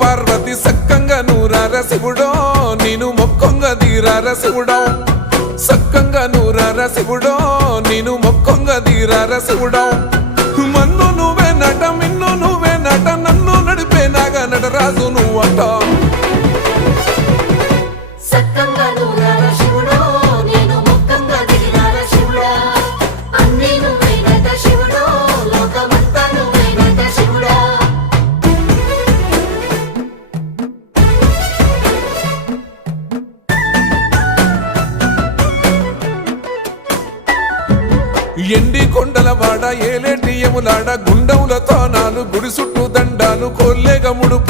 పార్వతి సక్కంగా నూరార శివుడో నేను మొక్కొంగ తీరార శివుడో సక్కంగా నూరార శివుడో నేను మొక్కొంగ తీరార శివుడో మన్ను నువ్వే నట మిన్ను నువ్వే నట నన్ను నడిపే నాగా నటరాజు నువ్వంట ఎండి కొండల వాడ ఏలేటి యములాడ గుండములతో నాలు గుడి చుట్టూ దండాలు కోల్లేగ ముడుపు